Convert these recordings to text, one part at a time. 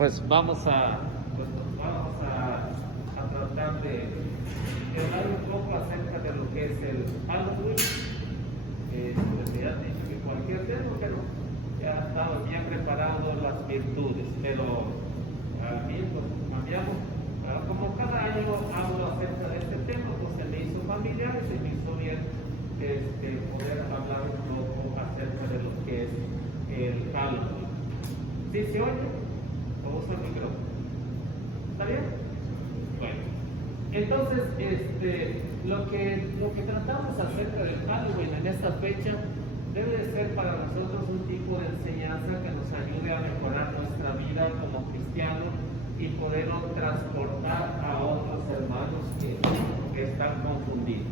Pues vamos a tratar de hablar un poco acerca de lo que es el Halloween. Pues ya he dicho que cualquier tema, pero ya estaba bien preparado las virtudes, pero al mismo cambiamos. Como cada año hablo acerca de este tema, pues se me hizo familiar y se me hizo bien poder hablar un poco acerca de lo que es el Halloween. ¿Sí se oye? ¿O uso el micrófono? ¿Está bien? Bueno, entonces lo que tratamos acerca del Halloween en esta fecha debe de ser para nosotros un tipo de enseñanza que nos ayude a mejorar nuestra vida como cristianos y poderlo transportar a otros hermanos que están confundidos.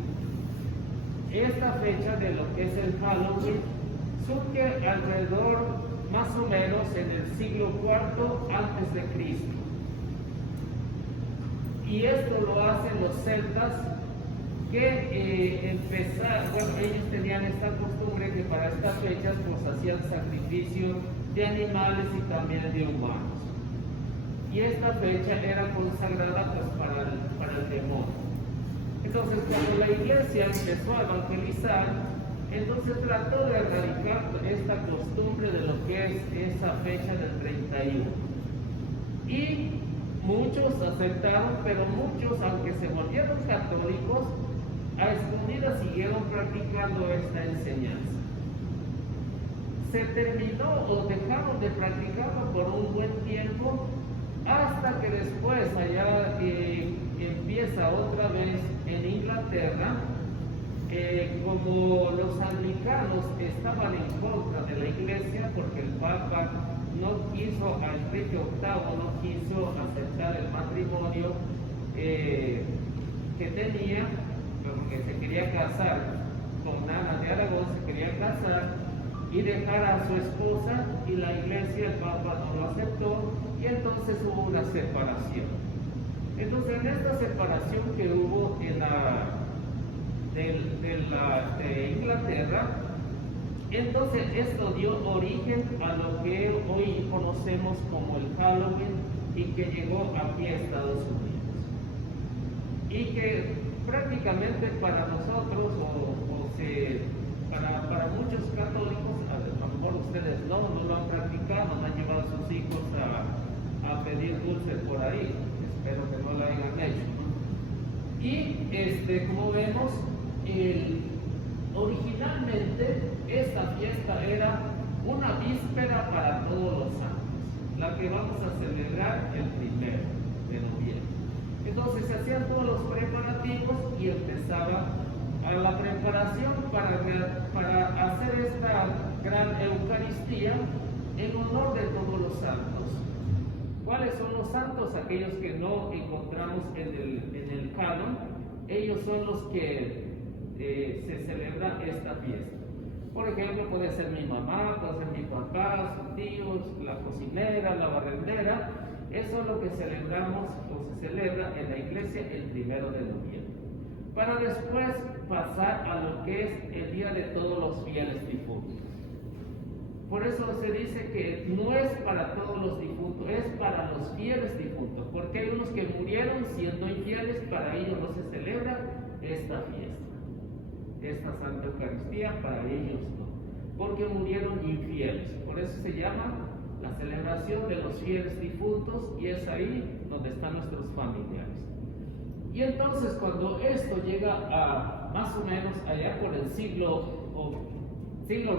Esta fecha de lo que es el Halloween surge alrededor más o menos en el siglo IV antes de Cristo. Y esto lo hacen los celtas que ellos tenían esta costumbre que para estas fechas pues hacían sacrificio de animales y también de humanos. Y esta fecha era consagrada pues para el demonio. Entonces cuando la iglesia empezó a evangelizar, entonces trató de erradicar esta costumbre de lo que es esa fecha del 31. Y muchos aceptaron, pero muchos, aunque se volvieron católicos, a escondidas siguieron practicando esta enseñanza. Se terminó o dejaron de practicarlo por un buen tiempo, hasta que después allá empieza otra vez en Inglaterra. Como los anglicanos estaban en contra de la iglesia porque el Papa no quiso, a Enrique VIII no quiso aceptar el matrimonio que tenía, porque se quería casar con Ana de Aragón, se quería casar y dejar a su esposa, y la iglesia, el Papa no lo aceptó, y entonces hubo una separación. Entonces en esta separación que hubo de Inglaterra, entonces esto dio origen a lo que hoy conocemos como el Halloween y que llegó aquí a Estados Unidos. Y que prácticamente para nosotros, para muchos católicos, a lo mejor ustedes no lo han practicado, no han llevado a sus hijos a pedir dulce por ahí, espero que no lo hayan hecho. Y como vemos, originalmente esta fiesta era una víspera para todos los santos, la que vamos a celebrar el 1 de noviembre. Entonces se hacían todos los preparativos y empezaba a la preparación para hacer esta gran Eucaristía en honor de todos los santos. ¿Cuáles son los santos? Aquellos que no encontramos en el canon. Ellos son los que se celebra esta fiesta. Por ejemplo, puede ser mi mamá, puede ser mi papá, sus tíos, la cocinera, la barrendera. Eso es lo que celebramos o se celebra en la iglesia el 1 de noviembre. Para después pasar a lo que es el Día de Todos los Fieles Difuntos. Por eso se dice que no es para todos los difuntos, es para los fieles difuntos, porque hay unos que murieron siendo infieles, para ellos no se celebra esta fiesta, esta Santa Eucaristía, para ellos no, porque murieron infieles. Por eso se llama la celebración de los fieles difuntos, y es ahí donde están nuestros familiares. Y entonces cuando esto llega a más o menos allá por el siglo IX,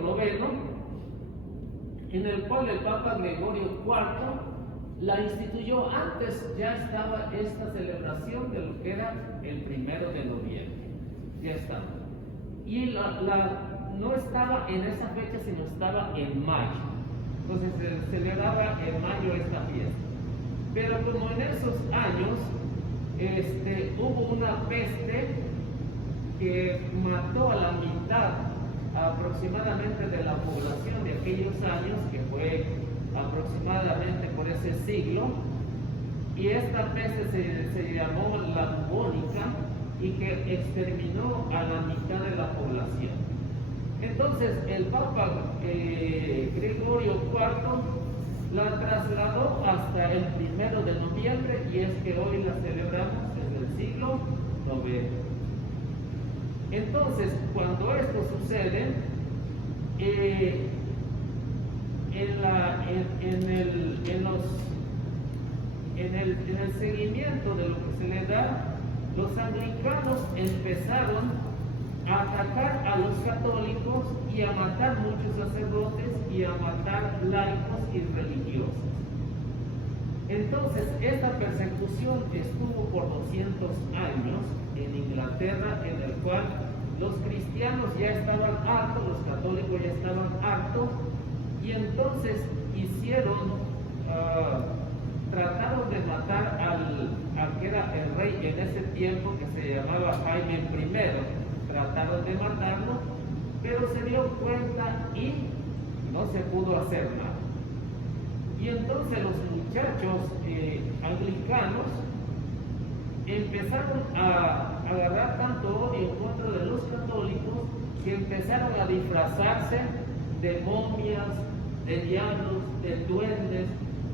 en el cual el Papa Gregorio IV la instituyó. Antes ya estaba esta celebración de lo que era el 1 de noviembre, ya estaba. Y no estaba en esa fecha, sino estaba en mayo. Entonces se celebraba en mayo esta fiesta. Pero como en esos años hubo una peste que mató a la mitad aproximadamente de la población de aquellos años, que fue aproximadamente por ese siglo, y esta peste se llamó la bubónica, y que exterminó a la mitad de la población. Entonces el Papa Gregorio IV la trasladó hasta el 1 de noviembre y es que hoy la celebramos desde el siglo IX. Entonces, cuando esto sucede, en el seguimiento de lo que se le da, los anglicanos empezaron a atacar a los católicos y a matar muchos sacerdotes y a matar laicos y religiosos. Entonces, esta persecución estuvo por 200 años en Inglaterra, en el cual los cristianos ya estaban hartos, los católicos ya estaban hartos, y entonces trataron de matar al que era el rey en ese tiempo, que se llamaba Jaime I. Trataron de matarlo, pero se dio cuenta y no se pudo hacer nada. Y entonces los muchachos anglicanos empezaron a agarrar tanto odio en contra de los católicos que empezaron a disfrazarse de momias, de diablos, de duendes,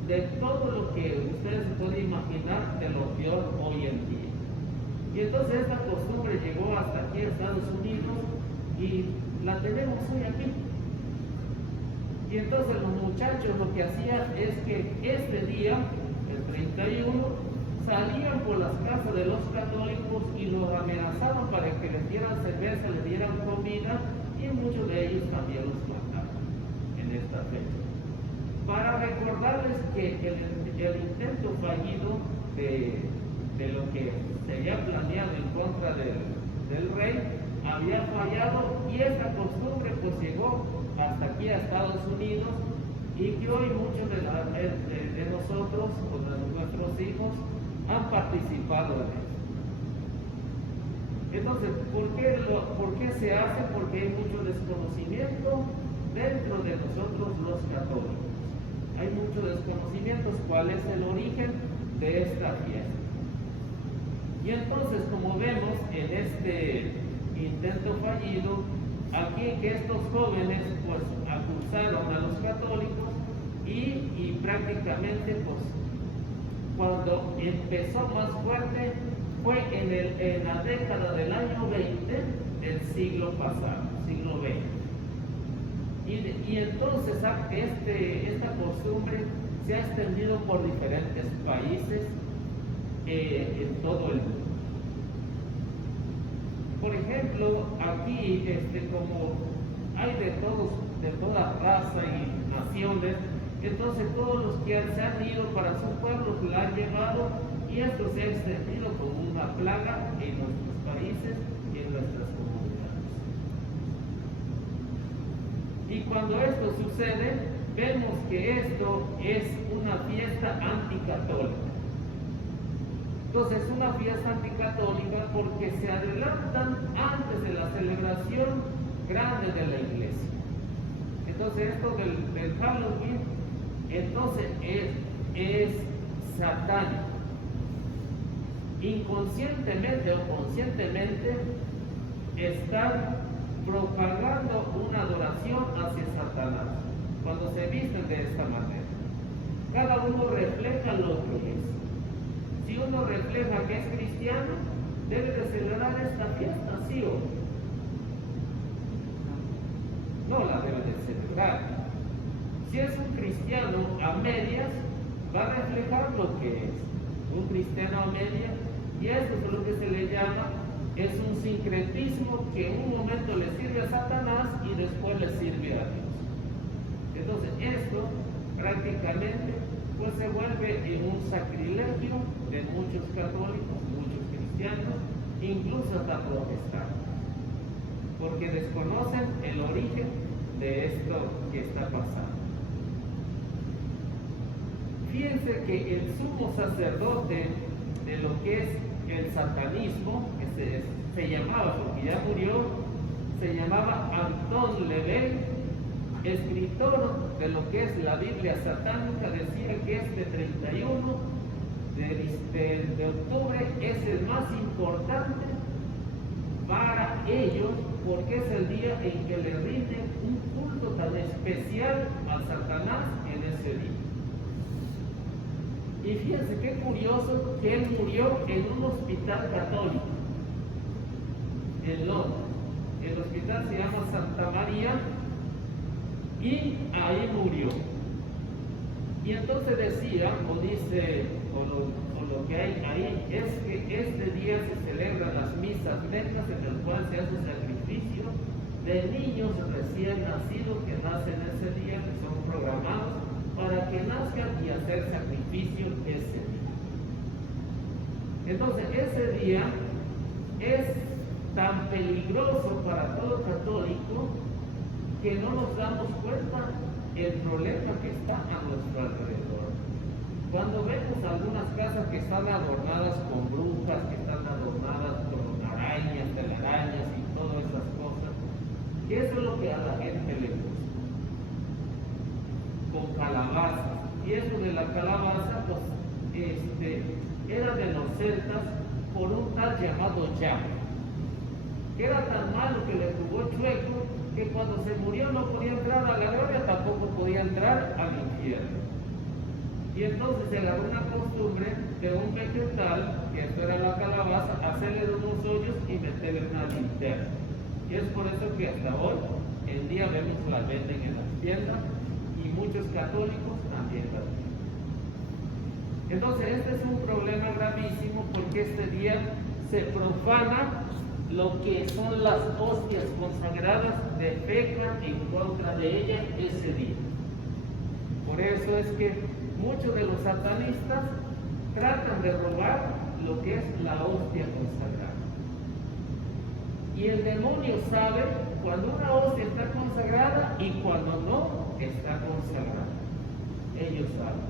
de todo lo que ustedes se pueden imaginar de lo peor hoy en día. Y entonces esta costumbre llegó hasta aquí a Estados Unidos y la tenemos hoy aquí. Y entonces los muchachos lo que hacían es que este día, el 31, salían por las casas de los católicos y los amenazaban para que les dieran cerveza, les dieran comida, y muchos de ellos también los mataron en esta fecha. Para recordarles que el intento fallido de lo que se había planeado en contra del rey había fallado, y esta costumbre pues llegó hasta aquí a Estados Unidos, y que hoy muchos de nosotros, o de nuestros hijos, han participado en esto. Entonces, ¿por qué se hace? Porque hay mucho desconocimiento dentro de nosotros los católicos. Hay muchos desconocimientos cuál es el origen de esta fiesta. Y entonces, como vemos en este intento fallido, aquí que estos jóvenes pues acusaron a los católicos y prácticamente pues cuando empezó más fuerte fue en la década del año 20 del siglo pasado, siglo XX. Y entonces esta costumbre se ha extendido por diferentes países en todo el mundo. Por ejemplo, aquí como hay de toda raza y naciones, entonces todos los que se han ido para sus pueblos la han llevado, y esto se ha extendido como una plaga en nuestros países y en nuestras comunidades. Y cuando esto sucede, vemos que esto es una fiesta anticatólica. Entonces es una fiesta anticatólica porque se adelantan antes de la celebración grande de la iglesia. Entonces esto del Halloween, entonces es satánico. Inconscientemente o conscientemente están propagando una adoración hacia Satanás cuando se visten de esta manera. Cada uno refleja lo que es. Si uno refleja que es cristiano, debe de celebrar esta fiesta, ¿sí o no? No la debe de celebrar. Si es un cristiano a medias, va a reflejar lo que es un cristiano a medias, y esto es lo que se le llama, es un sincretismo que en un momento le sirve a Satanás y después le sirve a Dios. Entonces esto prácticamente pues se vuelve en un sacrilegio de muchos católicos, muchos cristianos, incluso hasta protestantes, porque desconocen el origen de esto que está pasando. Fíjense que el sumo sacerdote de lo que es el satanismo, que se llamaba, porque ya murió, se llamaba Anton LaVey, escritor de lo que es la Biblia satánica, decía que este 31 de octubre es el más importante para ellos, porque es el día en que le rinden un culto tan especial a Satanás en ese día. Y fíjense qué curioso que él murió en un hospital católico, en Londres. El hospital se llama Santa María y ahí murió. Y entonces decía, o dice, o lo que hay ahí, es que este día se celebran las misas lentas en el cual se hace sacrificio de niños recién nacidos que nacen ese día, que son programados para que nazcan y hacer sacrificio ese día. Entonces ese día es tan peligroso para todo católico que no nos damos cuenta el problema que está a nuestro alrededor. Cuando vemos algunas casas que están adornadas con brujas, que están adornadas con arañas, telarañas y todas esas cosas, eso es lo que a la gente le gusta. Con calabazas. Y eso de la calabaza, pues, era de los celtas por un tal llamado Jack, que era tan malo que le jugó chueco que cuando se murió no podía entrar a la gloria, tampoco podía entrar al infierno. Y entonces se agarró una costumbre de un vegetal, que esto era la calabaza, hacerle unos hoyos y meterle una linterna. Y es por eso que hasta hoy en día vemos la venden en las tiendas y muchos católicos también la tienen. Entonces este es un problema gravísimo porque este día se profana lo que son las hostias consagradas, defecan en contra de ellas ese día. Por eso es que muchos de los satanistas tratan de robar lo que es la hostia consagrada. Y el demonio sabe cuando una hostia está consagrada y cuando no está consagrada. Ellos saben.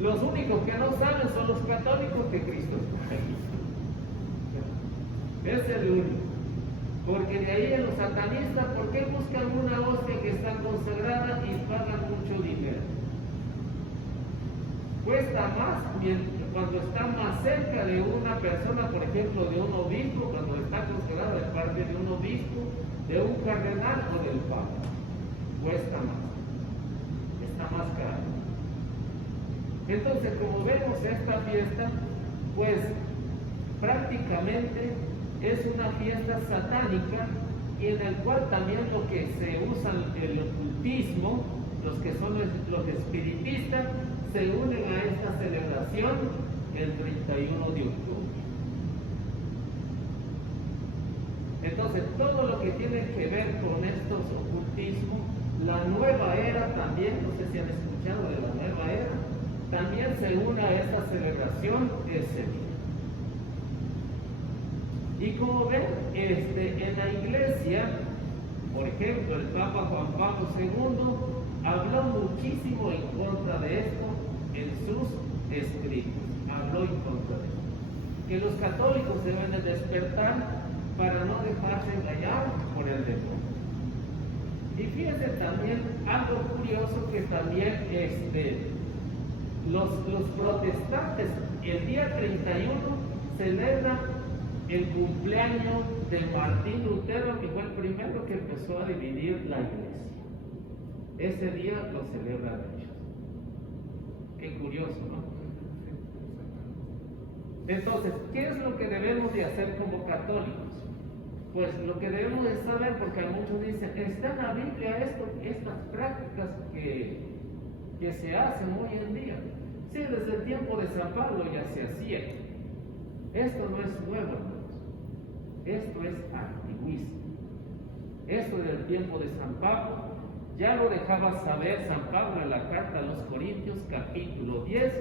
Los únicos que no saben son los católicos que Cristo está ahí. Es el único. Porque de ahí en los satanistas, ¿por qué buscan una hostia que está consagrada y pagan mucho dinero? Cuesta más cuando está más cerca de una persona, por ejemplo, de un obispo, cuando está consagrada de parte de un obispo, de un cardenal o del papa. Cuesta más. Está más caro. Entonces, como vemos esta fiesta, pues prácticamente es una fiesta satánica y en el cual también lo que se usa el ocultismo, los que son los espiritistas, se unen a esta celebración el 31 de octubre. Entonces, todo lo que tiene que ver con estos ocultismos, la nueva era también, no sé si han escuchado de la nueva era, también se une a esta celebración ese día. Y como ven, en la iglesia, por ejemplo, el Papa Juan Pablo II habló muchísimo en contra de esto en sus escritos. Habló en contra de esto. Que los católicos deben de despertar para no dejarse engañar por el demonio. Y fíjense también algo curioso que también los protestantes el día 31 celebran el cumpleaños de Martín Lutero, que fue el primero que empezó a dividir la iglesia. Ese día lo celebran ellos. Qué curioso, ¿no? Entonces, ¿qué es lo que debemos de hacer como católicos? Pues lo que debemos de saber, porque muchos dicen, está en la Biblia estas prácticas que se hacen hoy en día. Sí, desde el tiempo de San Pablo ya se hacía. Esto no es nuevo, hermanos. Esto es antiguísimo. Esto del tiempo de San Pablo ya lo dejaba saber San Pablo en la carta a los Corintios, capítulo 10,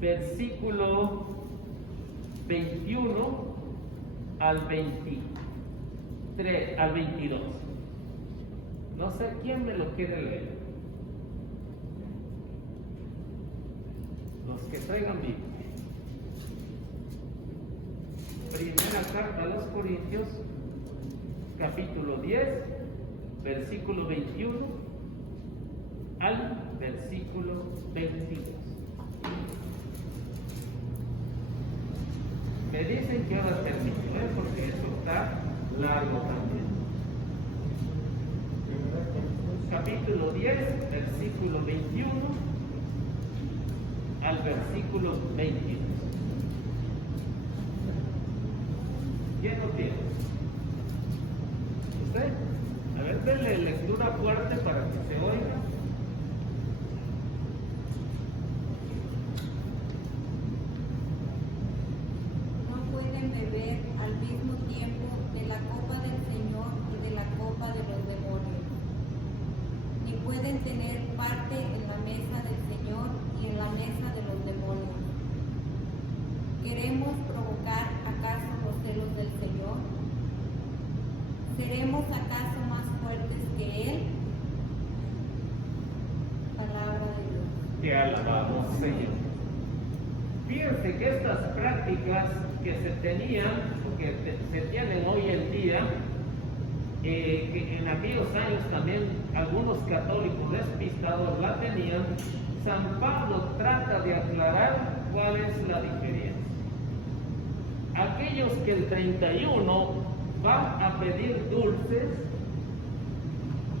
versículo 21 al 23, al 22. No sé quién me lo quiere leer. Los que traigan Biblia. Primera carta a los Corintios, capítulo 10, versículo 21 al versículo 22. Me dicen que ahora termino, porque esto está largo también. Capítulo 10, versículo 21 versículo 22. ¿Quién lo tiene? ¿Usted? A ver, denle lectura fuerte para que se oiga. No pueden beber al mismo tiempo de la copa del Señor y de la copa de los demonios, ni pueden tener parte en la mesa del Señor y en la mesa de los demonios. ¿Queremos provocar acaso los celos del Señor? ¿Seremos acaso más fuertes que Él? Palabra de Dios. Te alabamos, Señor. Fíjense que estas prácticas que se tenían, que se tienen hoy en día, que en aquellos años también algunos católicos despistados la tenían, San Pablo trata de aclarar cuál es la diferencia. Aquellos que el 31 van a pedir dulces,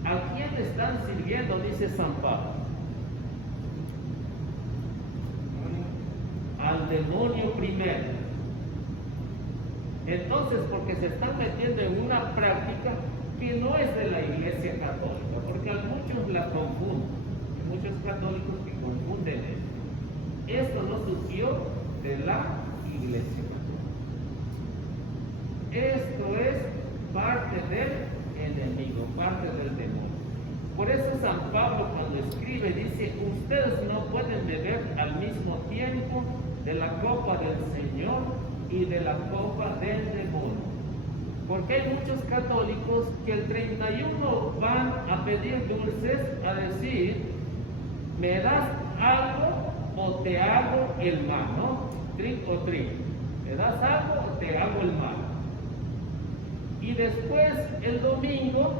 ¿a quién le están sirviendo? Dice San Pablo. Al demonio primero. Entonces, porque se están metiendo en una práctica que no es de la Iglesia Católica, porque a muchos la confunden, hay muchos católicos que confunden esto. Esto no surgió de la Iglesia Católica. Esto es parte del enemigo, parte del demonio. Por eso San Pablo cuando escribe dice, ustedes no pueden beber al mismo tiempo de la copa del Señor y de la copa del demonio. Porque hay muchos católicos que el 31 van a pedir dulces, a decir, me das algo o te hago el mal, ¿no? Trick or treat. Me das algo o te hago el mal. Y después el domingo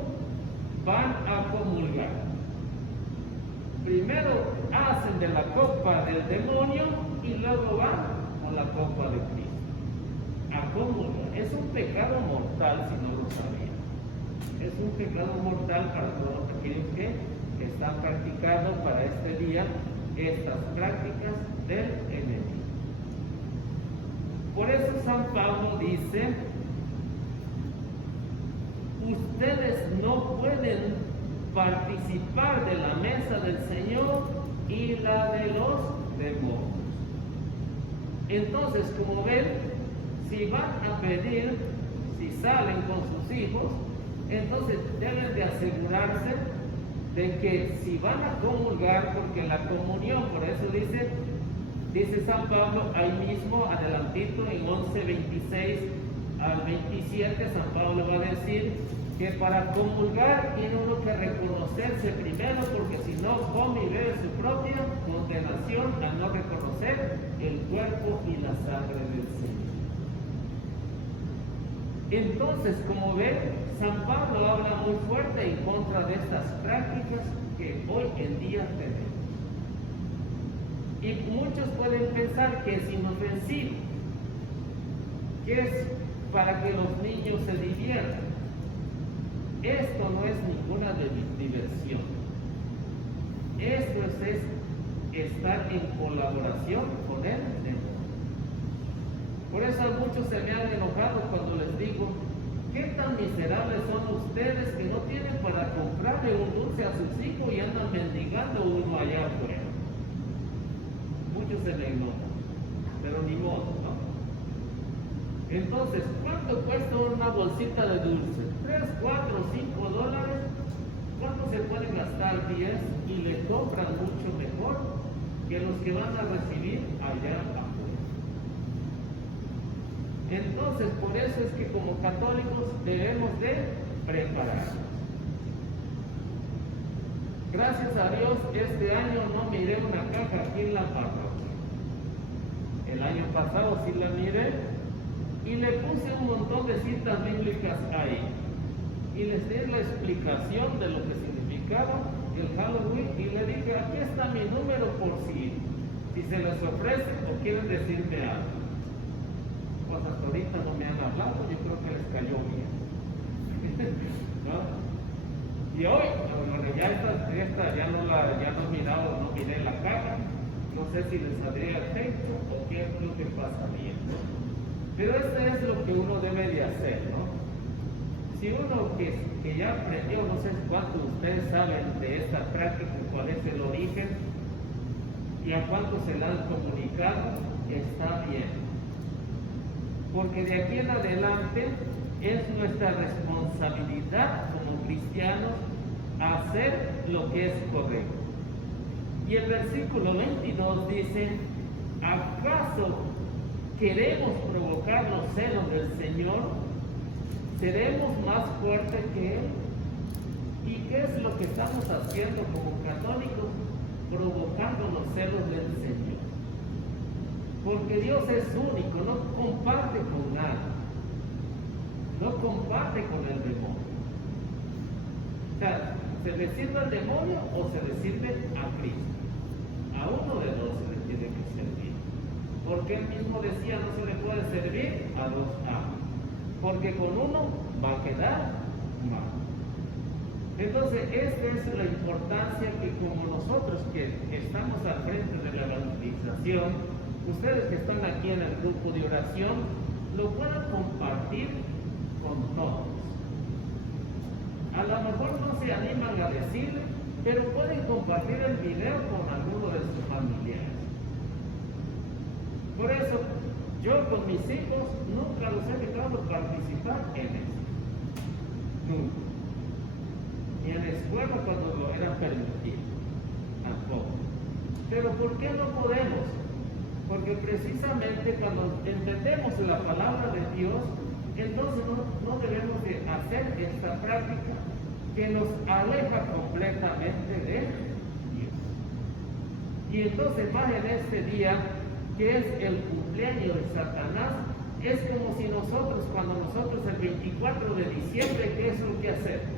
van a comulgar. Primero hacen de la copa del demonio y luego van a la copa de Cristo. A comulgar. Es un pecado mortal si no lo sabían. Es un pecado mortal para todos aquellos que están practicando para este día estas prácticas del enemigo. Por eso San Pablo dice, ustedes no pueden participar de la mesa del Señor y la de los demonios. Entonces, como ven, si van a pedir, si salen con sus hijos, entonces deben de asegurarse de que si van a comulgar, porque la comunión, por eso dice San Pablo ahí mismo, adelantito en 11:26 al 27, San Pablo va a decir que para comulgar tiene uno que reconocerse primero, porque si no come y bebe su propia condenación al no reconocer el cuerpo y la sangre del Señor. Entonces, como ven, San Pablo habla muy fuerte en contra de estas prácticas que hoy en día tenemos. Y muchos pueden pensar que es inofensivo, que es para que los niños se diviertan. Esto no es ninguna diversión. Esto es estar en colaboración con el demonio. Por eso a muchos se me han enojado cuando les digo, ¿qué tan miserables son ustedes que no tienen para comprarle un dulce a sus hijos y andan mendigando uno allá afuera? Muchos se me enojan, pero ni modo, ¿no? Entonces, ¿cuánto cuesta una bolsita de dulce? $3, $4, $5. ¿Cuánto se pueden gastar? 10 y le compran mucho mejor que los que van a recibir allá afuera. Entonces, por eso es que como católicos debemos de prepararnos. Gracias a Dios, este año no miré una caja aquí en la parroquia. El año pasado sí la miré y le puse un montón de citas bíblicas ahí. Y les di la explicación de lo que significaba el Halloween y le dije, aquí está mi número por si se les ofrece o quieren decirme algo. Pues hasta ahorita no me han hablado, yo creo que les cayó bien. ¿No? Y hoy, bueno, ya esta ya no miré la caja, no sé si les habría efecto o qué es lo que pasaría. Pero esto es lo que uno debe de hacer, ¿no? Si uno que ya aprendió, no sé cuántos de ustedes saben de esta práctica, cuál es el origen y a cuántos se la han comunicado, está bien. Porque de aquí en adelante es nuestra responsabilidad como cristianos hacer lo que es correcto. Y el versículo 22 dice: ¿acaso queremos provocar los celos del Señor? ¿Seremos más fuertes que Él? ¿Y qué es lo que estamos haciendo como católicos? Provocando los celos del Señor. Porque Dios es único, no comparte con nada. No comparte con el demonio. O sea, ¿se le sirve al demonio o se le sirve a Cristo? A uno de dos se le tiene que servir. Porque Él mismo decía, no se le puede servir a dos amos. Porque con uno va a quedar mal. Entonces, esta es la importancia que como nosotros que estamos al frente de la evangelización, ustedes que están aquí en el grupo de oración, lo puedan compartir con todos. A lo mejor no se animan a decirle, pero pueden compartir el video con alguno de sus familiares. Por eso, yo con mis hijos nunca los he dejado participar en eso. Nunca. Ni en la escuela cuando lo era permitido. Tampoco. Pero ¿por qué no podemos? Porque precisamente cuando entendemos la palabra de Dios, entonces no debemos de hacer esta práctica que nos aleja completamente de Dios. Y entonces más en este día, que es el cumpleaños de Satanás, es como si nosotros, cuando nosotros el 24 de diciembre, ¿qué es lo que hacemos?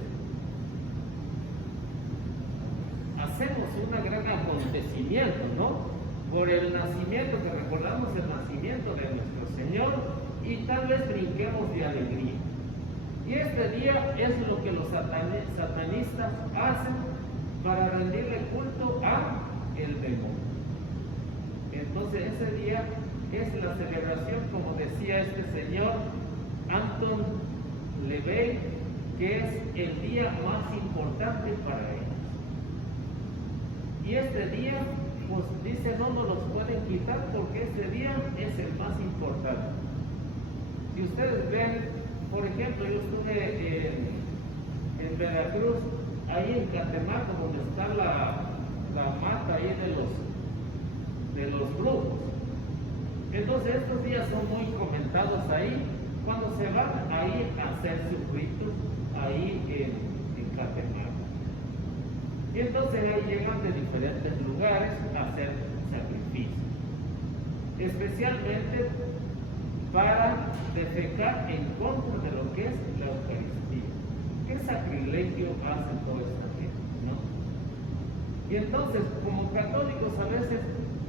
Hacemos un gran acontecimiento, ¿no? Por el nacimiento, que recordamos el nacimiento de nuestro Señor, y tal vez brinquemos de alegría. Y este día es lo que los satanistas hacen para rendirle culto a el demonio. Entonces ese día es la celebración, como decía este señor Anton LaVey, que es el día más importante para ellos. Y este día, pues dice, no nos los pueden quitar porque este día es el más importante. Si ustedes ven, por ejemplo, yo estuve en Veracruz, ahí en Catemaco, donde está la mata ahí de los brujos. Entonces estos días son muy comentados ahí, cuando se van ahí a hacer sus ritos, ahí en Catemaco. Y entonces ahí llegan de diferentes lugares a hacer sacrificios, especialmente para defecar en contra de lo que es la Eucaristía. ¿Qué sacrilegio hace toda esta gente, no? Y entonces, como católicos, a veces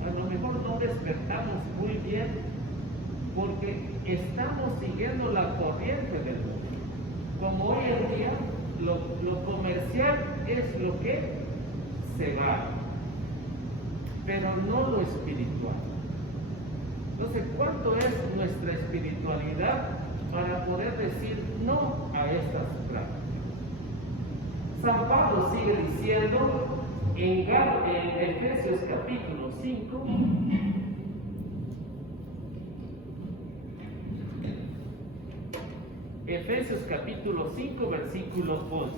a lo mejor no despertamos muy bien porque estamos siguiendo la corriente del mundo. Como hoy en día lo comercial es lo que se va, pero no lo espiritual. Entonces, ¿cuánto es nuestra espiritualidad para poder decir no a estas prácticas? San Pablo sigue diciendo en Efesios capítulo 5, Efesios capítulo 5, versículo 11.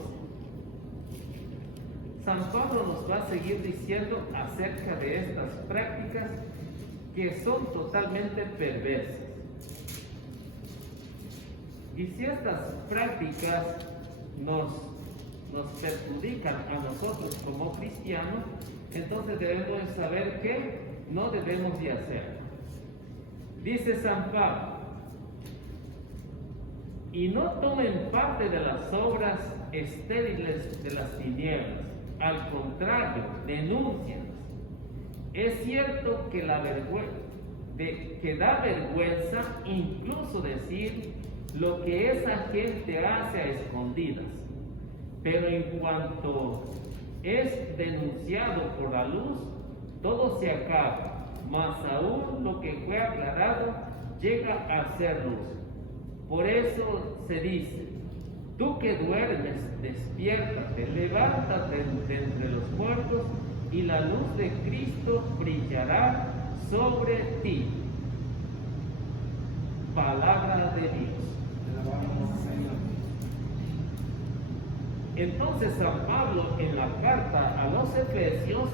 San Pablo nos va a seguir diciendo acerca de estas prácticas que son totalmente perversas. Y si estas prácticas nos perjudican a nosotros como cristianos, entonces debemos saber que no debemos de hacer. Dice San Pablo: y no tomen parte de las obras estériles de las tinieblas, al contrario, denúncienlas. Es cierto que que da vergüenza incluso decir lo que esa gente hace a escondidas, pero en cuanto es denunciado por la luz, todo se acaba. mas aún lo que fue aclarado llega a ser luz. Por eso se dice, tú que duermes, despiértate, levántate de entre los muertos, y la luz de Cristo brillará sobre ti. Palabra de Dios. Entonces San Pablo en la carta a los Efesios